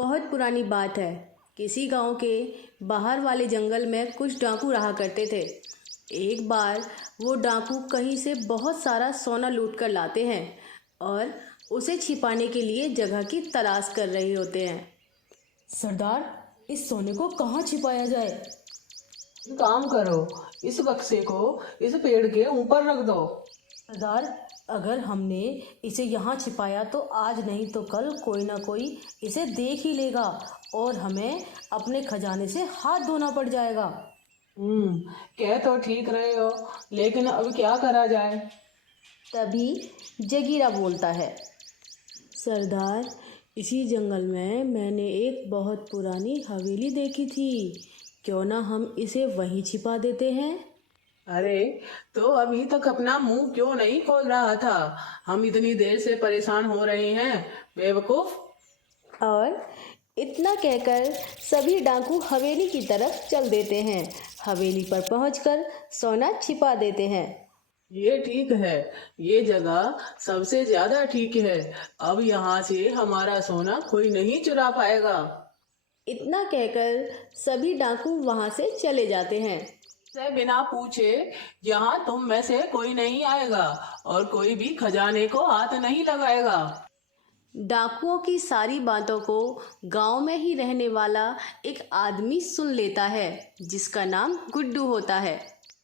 बहुत पुरानी बात है। किसी गांव के बाहर वाले जंगल में कुछ डाकू रहा करते थे। एक बार वो डाकू कहीं से बहुत सारा सोना लूट कर लाते हैं और उसे छिपाने के लिए जगह की तलाश कर रहे होते हैं। सरदार, इस सोने को कहाँ छिपाया जाए? एक काम करो, इस बक्से को इस पेड़ के ऊपर रख दो। सरदार, अगर हमने इसे यहाँ छिपाया तो आज नहीं तो कल कोई ना कोई इसे देख ही लेगा और हमें अपने खजाने से हाथ धोना पड़ जाएगा। कह तो ठीक रहे हो, लेकिन अब क्या करा जाए। तभी जगीरा बोलता है, सरदार, इसी जंगल में मैंने एक बहुत पुरानी हवेली देखी थी। क्यों ना हम इसे वहीं छिपा देते हैं। अरे, तो अभी तक अपना मुंह क्यों नहीं खोल रहा था? हम इतनी देर से परेशान हो रहे हैं, बेवकूफ। और इतना कहकर सभी डाकू हवेली की तरफ चल देते हैं। हवेली पर पहुंचकर सोना छिपा देते हैं। ये ठीक है, ये जगह सबसे ज्यादा ठीक है। अब यहाँ से हमारा सोना कोई नहीं चुरा पाएगा। इतना कहकर सभी डाकू वहां से चले जाते हैं। से बिना पूछे यहाँ तुम में से कोई नहीं आएगा और कोई भी खजाने को हाथ नहीं लगाएगा। डाकुओं की सारी बातों को गांव में ही रहने वाला एक आदमी सुन लेता है, जिसका नाम गुड्डू होता है।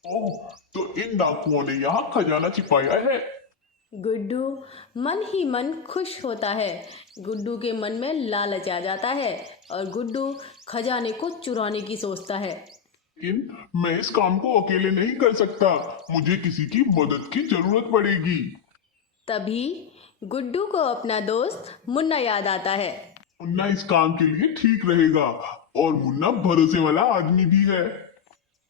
ओह, तो इन डाकुओं ने यहाँ खजाना छिपाया है। गुड्डू मन ही मन खुश होता है। गुड्डू के मन में लालच आ जाता है और गुड्डू खजाने को चुराने की सोचता है। लेकिन मैं इस काम को अकेले नहीं कर सकता, मुझे किसी की मदद की जरूरत पड़ेगी। तभी गुड्डू को अपना दोस्त मुन्ना याद आता है। मुन्ना इस काम के लिए ठीक रहेगा और मुन्ना भरोसे वाला आदमी भी है।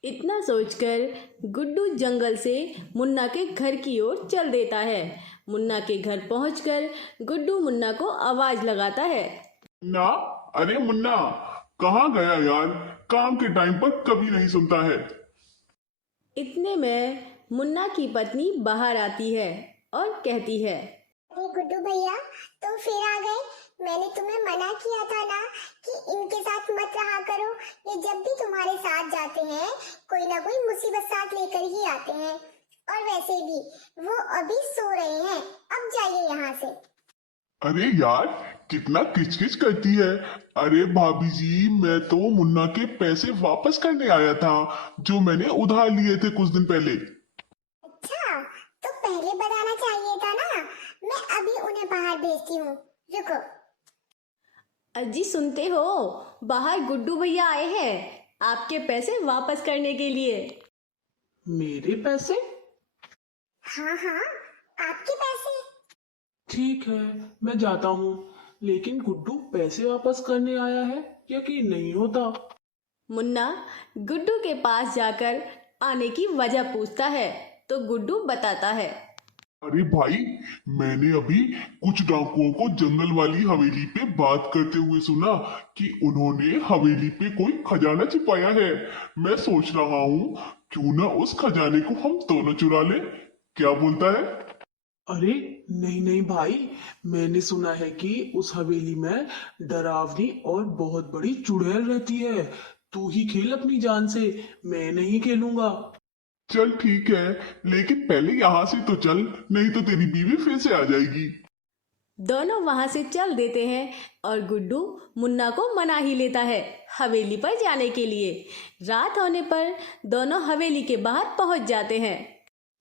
इतना सोचकर गुड्डू जंगल से मुन्ना के घर की ओर चल देता है। मुन्ना के घर पहुंचकर गुड्डू मुन्ना को आवाज लगाता है। मुन्ना, अरे मुन्ना, कहाँ गया यार? काम के टाइम पर कभी नहीं सुनता है। इतने में मुन्ना की पत्नी बाहर आती है और कहती है, अरे गुड्डू भैया, तुम फिर आ गए। मैंने तुम्हें मना किया था ना कि इनके साथ मत रहा करो। ये जब भी तुम्हारे साथ जाते हैं कोई ना कोई मुसीबत साथ लेकर ही आते हैं। और वैसे भी वो अभी सो रहे हैं, अब जाइए यहाँ से। अरे यार, कितना किचकिच करती है। अरे भाभी जी, मैं तो मुन्ना के पैसे वापस करने आया था जो मैंने उधार लिए थे कुछ दिन पहले। अच्छा, तो पहले बताना चाहिए था ना। मैं अभी उन्हें बाहर भेजती हूँ, रुको। अजी सुनते हो, बाहर गुड्डू भैया आए हैं आपके पैसे वापस करने के लिए। मेरे पैसे? हाँ हाँ, आपके पैसे। ठीक है, मैं जाता हूँ, लेकिन गुड्डू पैसे वापस करने आया है, यकीन नहीं होता। मुन्ना गुड्डू के पास जाकर आने की वजह पूछता है तो गुड्डू बताता है, अरे भाई, मैंने अभी कुछ डाकुओं को जंगल वाली हवेली पे बात करते हुए सुना कि उन्होंने हवेली पे कोई खजाना छिपाया है। मैं सोच रहा हूँ क्यों ना उस खजाने को हम दोनों चुरा लें। क्या बोलता है? अरे नहीं नहीं भाई, मैंने सुना है कि उस हवेली में डरावनी और बहुत बड़ी चुड़ैल रहती है। तू ही खेल अपनी जान से, मैं नहीं खेलूंगा। चल ठीक है, लेकिन पहले यहाँ से तो चल, नहीं तो तेरी बीवी फिर से आ जाएगी। दोनों वहां से चल देते हैं और गुड्डू मुन्ना को मना ही लेता है हवेली पर जाने के लिए। रात होने पर दोनों हवेली के बाहर पहुंच जाते हैं।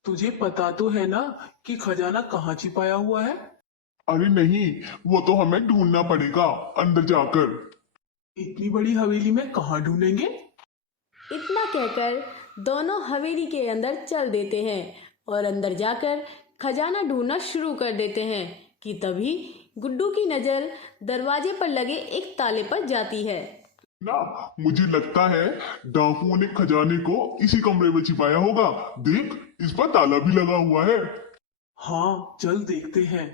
तुझे पता तो है ना कि खजाना कहाँ छिपाया हुआ है? अरे नहीं, वो तो हमें ढूंढना पड़ेगा अंदर जाकर। इतनी बड़ी हवेली में कहाँ ढूंढेंगे? इतना कहकर दोनों हवेली के अंदर चल देते हैं और अंदर जाकर खजाना ढूंढना शुरू कर देते हैं कि तभी गुड्डू की नजर दरवाजे पर लगे एक ताले पर जाती है। ना, मुझे लगता है डाकुओं ने खजाने को इसी कमरे में छिपाया होगा। देख, इस पर ताला भी लगा हुआ है। हाँ, चल देखते हैं।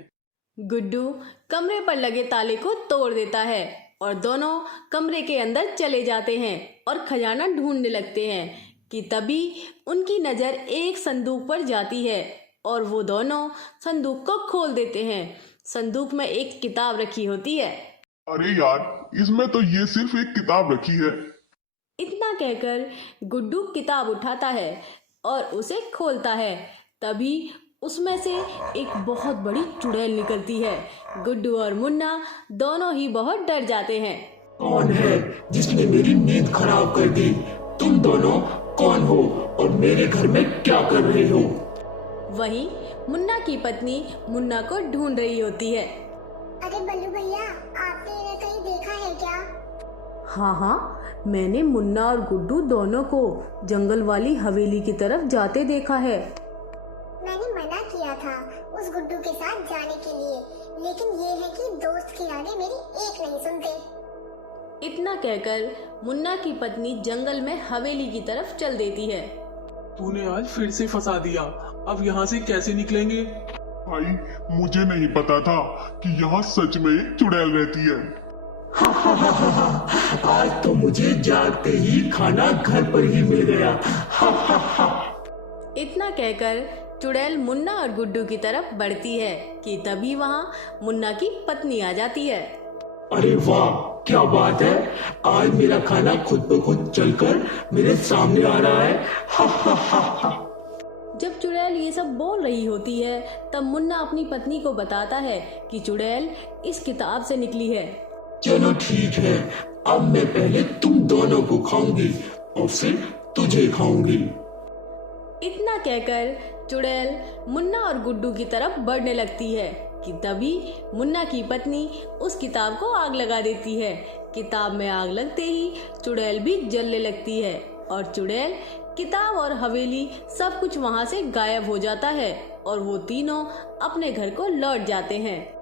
गुड्डू कमरे पर लगे ताले को तोड़ देता है और दोनों कमरे के अंदर चले जाते हैं और खजाना ढूंढने लगते हैं कि तभी उनकी नज़र एक संदूक पर जाती है और वो दोनों संदूक को खोल देते हैं। संदूक में एक किताब रखी होती है। अरे यार, इसमें तो ये सिर्फ एक किताब रखी है। इतना कहकर गुड्डू किताब उठाता है और उसे खोलता है। तभी उसमें से एक बहुत बड़ी चुड़ैल निकलती है। गुड्डू और मुन्ना दोनों ही बहुत डर जाते हैं। कौन है जिसने मेरी नींद खराब कर दी? तुम दोनों कौन हो और मेरे घर में क्या कर रहे हो? वहीं मुन्ना की पत्नी मुन्ना को ढूंढ रही होती है। अरे बल्लू भैया, आपने इन्हें कहीं देखा है क्या? हाँ, मैंने मुन्ना और गुड्डू दोनों को जंगल वाली हवेली की तरफ जाते देखा है। मैंने मना किया था उस गुड्डू के साथ जाने के लिए, लेकिन ये है कि दोस्त के आगे मेरी एक नहीं सुनते। इतना कहकर मुन्ना की पत्नी जंगल में हवेली की तरफ चल देती है। तूने आज फिर से फंसा दिया। अब यहाँ से कैसे निकलेंगे? भाई, मुझे नहीं पता था कि यहाँ सच में एक चुड़ैल रहती है। आज तो मुझे जागते ही खाना घर पर ही मिल गया। इतना कहकर चुड़ैल मुन्ना और गुड्डू की तरफ बढ़ती है कि तभी वहाँ मुन्ना की पत्नी आ जाती है। अरे वाह, क्या बात है! आज मेरा खाना खुद ब खुद चलकर मेरे सामने आ रहा है। जब चुड़ैल ये सब बोल रही होती है तब मुन्ना अपनी पत्नी को बताता है कि चुड़ैल इस किताब से निकली है। चलो ठीक है, अब मैं पहले तुम दोनों को खाऊंगी और फिर तुझे खाऊंगी। इतना कहकर चुड़ैल मुन्ना और गुड्डू की तरफ बढ़ने लगती है कि तभी मुन्ना की पत्नी उस किताब को आग लगा देती है। किताब में आग लगते ही चुड़ैल भी जलने लगती है और चुड़ैल, किताब और हवेली सब कुछ वहां से गायब हो जाता है और वो तीनों अपने घर को लौट जाते हैं।